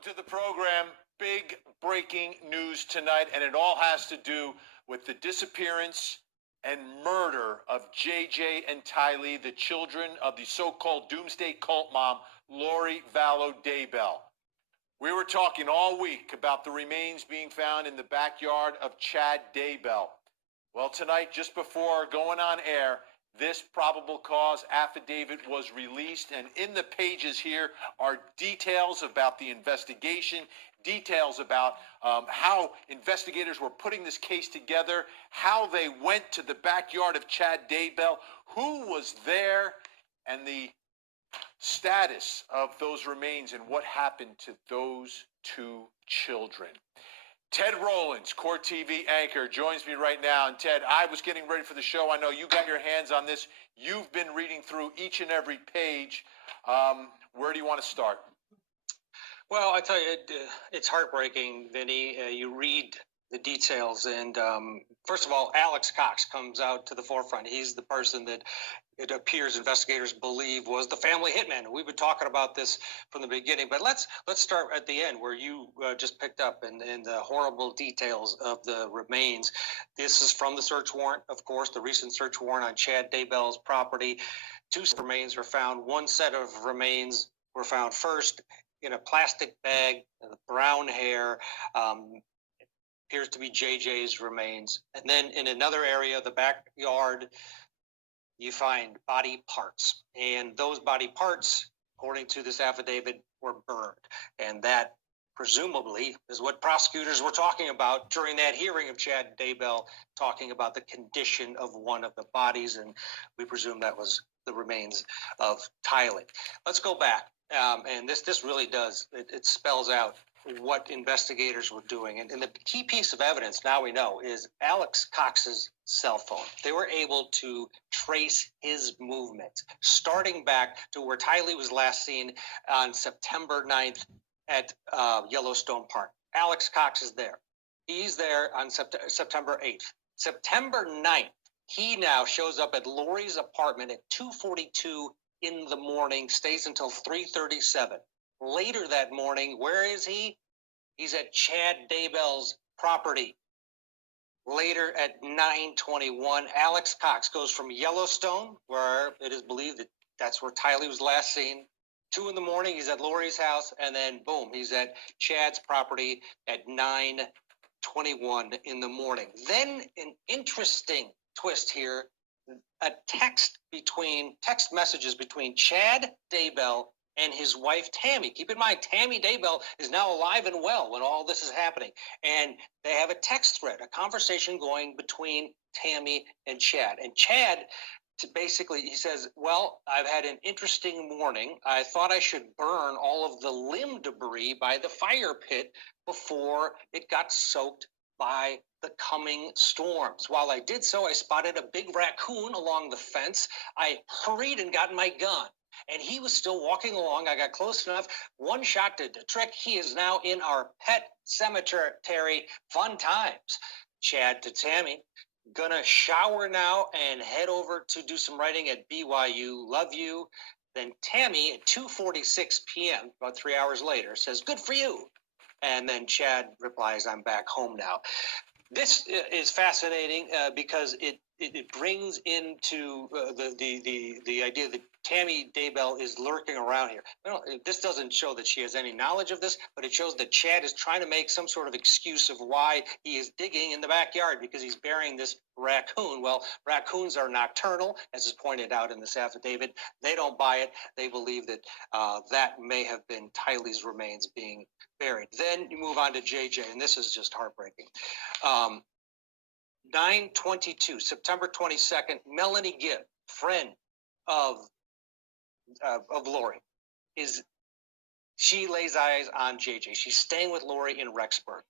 Welcome to the program. Big breaking news tonight, and it all has to do with the disappearance and murder of JJ and Tylee, the children of the so-called doomsday cult mom, Lori Vallow Daybell. We were talking all week about the remains being found in the backyard of Chad Daybell. Well, tonight, just before going on air, this probable cause affidavit was released, and in the pages here are details about the investigation, details about how investigators were putting this case together, how they went to the backyard of Chad Daybell, who was there, and the status of those remains and what happened to those two children. Ted Rollins, Court TV anchor, joins me right now. And Ted, I was getting ready for the show. I know you got your hands on this. You've been reading through each and every page. Where do you want to start? Well, I tell you, it's heartbreaking, Vinny. You read the details, and first of all, Alex Cox comes out to the forefront. He's the person that it appears investigators believe was the family hitman. We've been talking about this from the beginning, but let's start at the end where you just picked up in the horrible details of the remains. This is from the search warrant, of course, the recent search warrant on Chad Daybell's property. Two remains were found. One set of remains were found first in a plastic bag, brown hair, appears to be JJ's remains. And then in another area of the backyard, you find body parts. And those body parts, according to this affidavit, were burned. And that presumably is what prosecutors were talking about during that hearing of Chad Daybell, talking about the condition of one of the bodies. And we presume that was the remains of Tylee. Let's go back. And this really does, it spells out what investigators were doing. And the key piece of evidence, now we know, is Alex Cox's cell phone. They were able to trace his movement, starting back to where Tylee was last seen on September 9th at Yellowstone Park. Alex Cox is there. He's there on September 8th. September 9th, he now shows up at Lori's apartment at 2:42 in the morning, stays until 3:37. Later that morning, where is he? He's at Chad Daybell's property. Later at 9:21, Alex Cox goes from Yellowstone, where it is believed that that's where Tylee was last seen. 2 in the morning, he's at Lori's house, and then boom, he's at Chad's property at 9:21 in the morning. Then an interesting twist here, a text messages between Chad Daybell and his wife, Tammy. Keep in mind, Tammy Daybell is now alive and well when all this is happening. And they have a text thread, a conversation going between Tammy and Chad. And Chad, basically, he says, well, I've had an interesting morning. I thought I should burn all of the limb debris by the fire pit before it got soaked by the coming storms. While I did so, I spotted a big raccoon along the fence. I hurried and got my gun. And he was still walking along. I got close enough. One shot did the trick. He is now in our pet cemetery. Fun times. Chad to Tammy. Gonna shower now and head over to do some writing at BYU. Love you. Then Tammy at 2:46 p.m., about 3 hours later, says, good for you. And then Chad replies, I'm back home now. This is fascinating because it brings into the idea that Tammy Daybell is lurking around here. Well, this doesn't show that she has any knowledge of this, but it shows that Chad is trying to make some sort of excuse of why he is digging in the backyard because he's burying this raccoon. Well, raccoons are nocturnal, as is pointed out in this affidavit. They don't buy it. They believe that that may have been Tylee's remains being buried. Then you move on to JJ, and this is just heartbreaking. 9/22, September 22nd, Melanie Gibb, friend of Lori, she lays eyes on JJ. She's staying with Lori in Rexburg.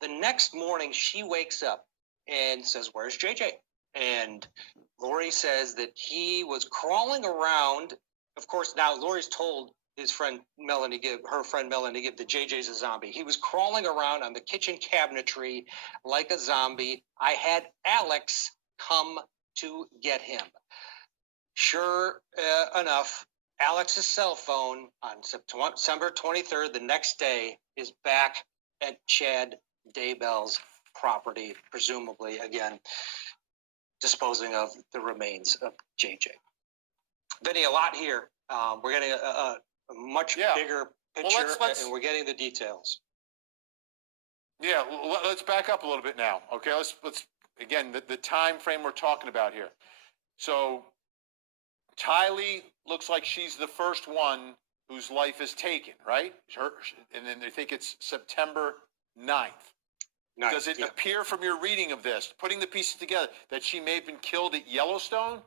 The next morning, she wakes up and says, where's JJ? And Lori says that he was crawling around. Of course, now Lori's told his friend Melanie Gibb, that JJ's a zombie. He was crawling around on the kitchen cabinetry like a zombie. I had Alex come to get him. Sure enough, Alex's cell phone on September 23rd, the next day, is back at Chad Daybell's property, presumably, again, disposing of the remains of JJ. Vinny, a lot here. We're getting a much bigger picture, and we're getting the details. Yeah, let's back up a little bit now. Okay, let's again, the time frame we're talking about here. So Tylee looks like she's the first one whose life is taken, right? And then they think it's September 9th. Does it appear from your reading of this, putting the pieces together, that she may have been killed at Yellowstone?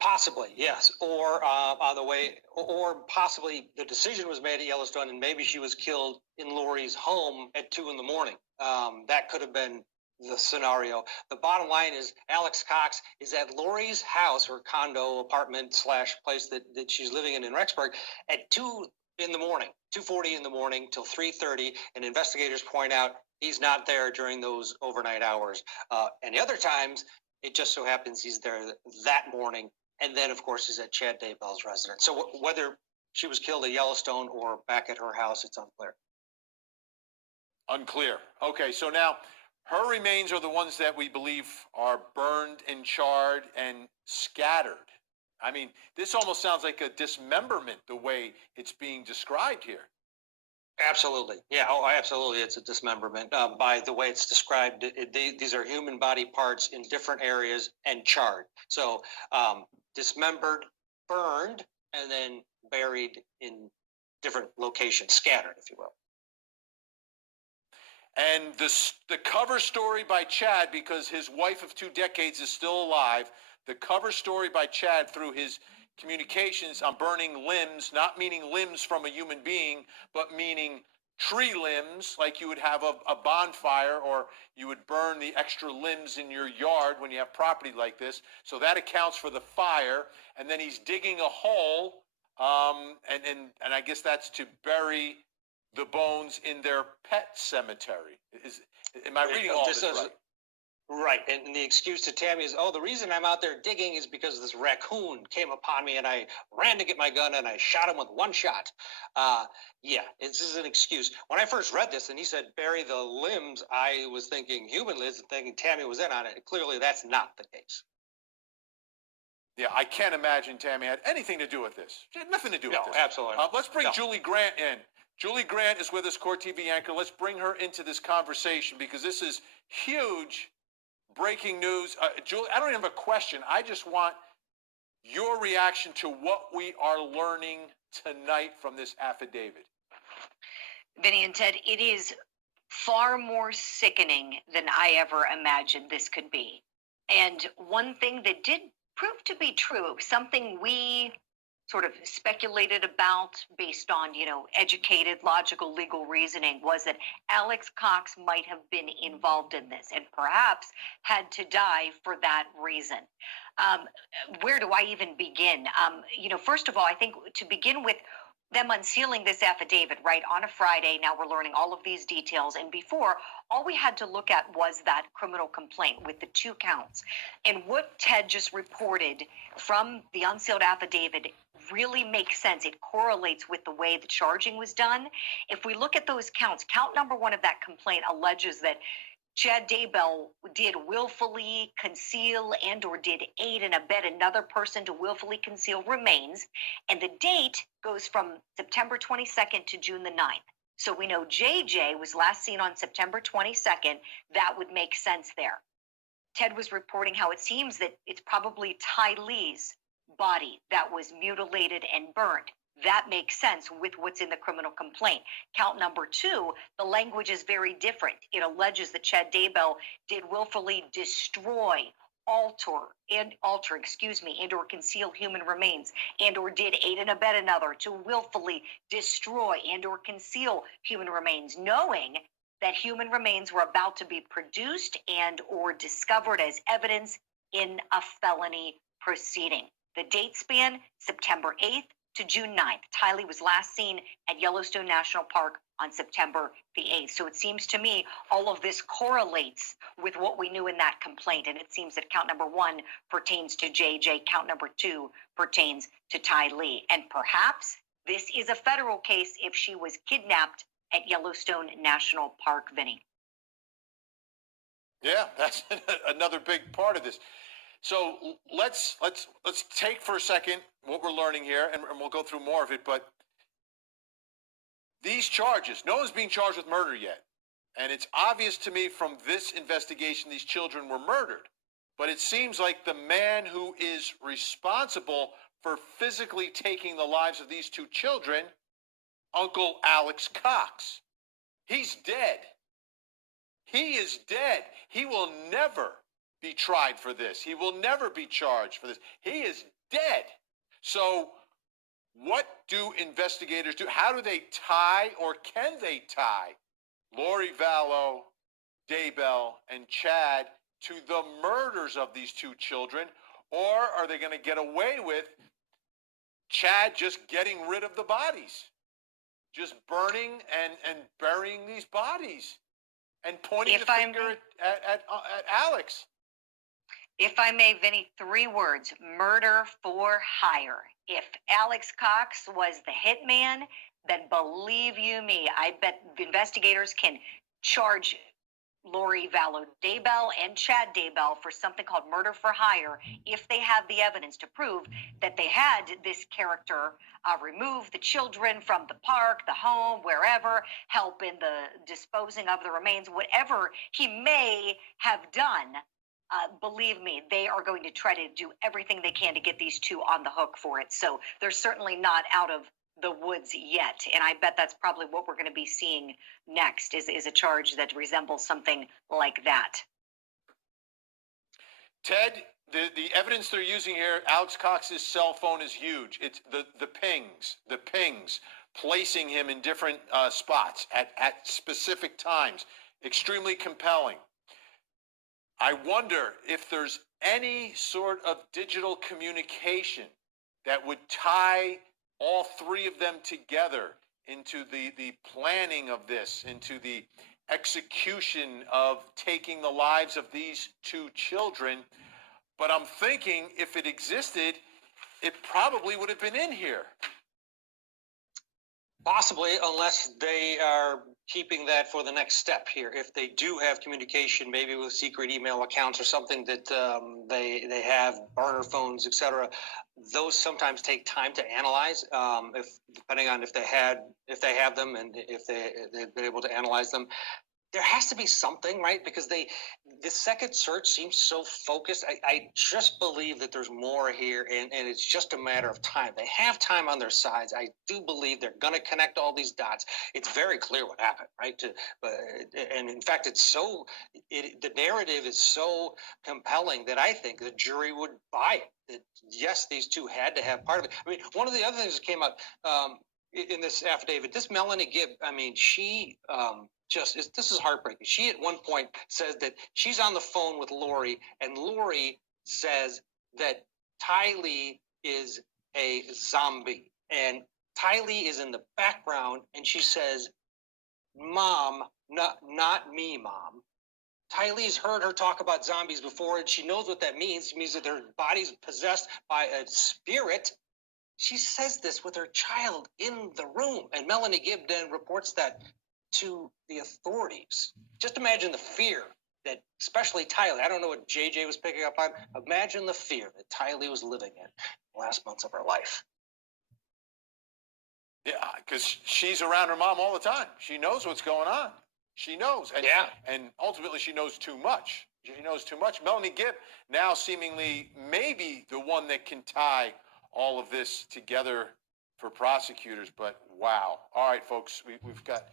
Possibly, yes. Or on the way, or possibly the decision was made at Yellowstone, and maybe she was killed in Lori's home at 2 a.m. That could have been the scenario. The bottom line is Alex Cox is at Lori's house, her condo, apartment / place that she's living in Rexburg, at 2 in the morning, 2:40 in the morning till 3:30, and investigators point out he's not there during those overnight hours. And the other times, it just so happens he's there that morning, and then, of course, he's at Chad Daybell's residence. So whether she was killed at Yellowstone or back at her house, it's unclear. Unclear. Okay, so now her remains are the ones that we believe are burned and charred and scattered. I mean, this almost sounds like a dismemberment, the way it's being described here. Absolutely. Yeah. Oh, absolutely. It's a dismemberment. By the way it's described, these are human body parts in different areas and charred. So dismembered, burned, and then buried in different locations, scattered, if you will. And the cover story by Chad, because his wife of 2 decades is still alive, the cover story by Chad through his communications on burning limbs, not meaning limbs from a human being, but meaning tree limbs, like you would have a bonfire, or you would burn the extra limbs in your yard when you have property like this. So that accounts for the fire. And then he's digging a hole, and I guess that's to bury the bones in their pet cemetery. Am I reading all this right? Right, and the excuse to Tammy is, the reason I'm out there digging is because this raccoon came upon me and I ran to get my gun and I shot him with one shot. Yeah, this is an excuse. When I first read this and he said bury the limbs, I was thinking human limbs and thinking Tammy was in on it. Clearly, that's not the case. Yeah, I can't imagine Tammy had anything to do with this. She had nothing to do with this. No, absolutely. Let's bring Julie Grant in. Julie Grant is with us, Court TV anchor. Let's bring her into this conversation because this is huge. Breaking news. Julie, I don't even have a question. I just want your reaction to what we are learning tonight from this affidavit. Vinny and Ted, it is far more sickening than I ever imagined this could be. And one thing that did prove to be true, something we sort of speculated about based on, educated, logical, legal reasoning, was that Alex Cox might have been involved in this and perhaps had to die for that reason. Where do I even begin? First of all, I think to begin with, them unsealing this affidavit, right, on a Friday. Now we're learning all of these details. And before, all we had to look at was that criminal complaint with the 2 counts. And what Ted just reported from the unsealed affidavit really makes sense. It correlates with the way the charging was done. If we look at those counts, count number 1 of that complaint alleges that Chad Daybell did willfully conceal and or did aid and abet another person to willfully conceal remains. And the date goes from September 22nd to June the 9th. So we know JJ was last seen on September 22nd. That would make sense there. Ted was reporting how it seems that it's probably Tylee's body that was mutilated and burned. That makes sense with what's in the criminal complaint. Count number 2, the language is very different. It alleges that Chad Daybell did willfully destroy, alter, and or conceal human remains, and or did aid and abet another to willfully destroy and or conceal human remains, knowing that human remains were about to be produced and or discovered as evidence in a felony proceeding. The date span, September 8th to June 9th. Tylee was last seen at Yellowstone National Park on September the 8th. So it seems to me all of this correlates with what we knew in that complaint. And it seems that count number 1 pertains to JJ, count number 2 pertains to Tylee. And perhaps this is a federal case if she was kidnapped at Yellowstone National Park, Vinny. Yeah, that's another big part of this. So let's take for a second what we're learning here, and we'll go through more of it. But these charges, no one's being charged with murder yet. And it's obvious to me from this investigation these children were murdered. But it seems like the man who is responsible for physically taking the lives of these 2 children, Uncle Alex Cox, he's dead. He is dead. He will never be tried for this. He will never be charged for this. He is dead. So what do investigators do? How do they tie, or can they tie, Lori Vallow, Daybell, and Chad to the murders of these 2 children? Or are they going to get away with Chad just getting rid of the bodies, just burning and burying these bodies and pointing the finger at Alex? If I may, Vinny, 3 words: murder for hire. If Alex Cox was the hitman, then believe you me, I bet investigators can charge Lori Vallow Daybell and Chad Daybell for something called murder for hire if they have the evidence to prove that they had this character remove the children from the park, the home, wherever, help in the disposing of the remains, whatever he may have done. Believe me, they are going to try to do everything they can to get these 2 on the hook for it. So they're certainly not out of the woods yet. And I bet that's probably what we're going to be seeing next is a charge that resembles something like that. Ted, the evidence they're using here, Alex Cox's cell phone is huge. It's the pings, placing him in different spots at specific times. Extremely compelling. I wonder if there's any sort of digital communication that would tie all 3 of them together into the planning of this, into the execution of taking the lives of these 2 children. But I'm thinking if it existed, it probably would have been in here. Possibly, unless they are keeping that for the next step here. If they do have communication, maybe with secret email accounts or something that they have, burner phones, etc., those sometimes take time to analyze. If depending on if they have them and if they've been able to analyze them. There has to be something, right? Because the second search seems so focused. I just believe that there's more here, and it's just a matter of time. They have time on their sides. I do believe they're going to connect all these dots. It's very clear what happened, right? And in fact, the narrative is so compelling that I think the jury would buy it. That yes, these 2 had to have part of it. I mean, one of the other things that came up in this affidavit, this Melanie Gibb, I mean, she this is heartbreaking. She at one point says that she's on the phone with Lori, and Lori says that Tylee is a zombie, and Tylee is in the background, and she says, "Mom, not me, Mom." Tylee's heard her talk about zombies before, and she knows what that means. It means that their body's possessed by a spirit. She says this with her child in the room, and Melanie Gibb then reports that to the authorities. Just imagine the fear that, especially Tylee, I don't know what JJ was picking up on. Imagine the fear that Tylee was living in the last months of her life. Yeah, because she's around her mom all the time. She knows what's going on. She knows. And, and ultimately, she knows too much. She knows too much. Melanie Gibb now seemingly maybe the one that can tie all of this together for prosecutors. But wow. All right, folks, we've got...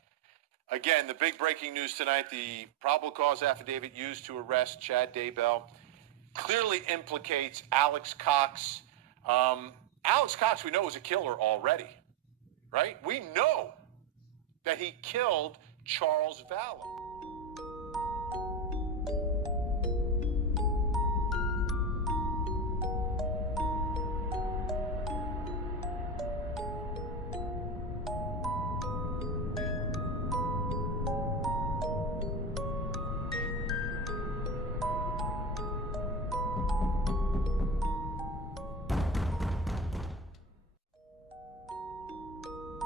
Again, the big breaking news tonight, the probable cause affidavit used to arrest Chad Daybell clearly implicates Alex Cox. Alex Cox, we know, is a killer already, right? We know that he killed Charles Vallow.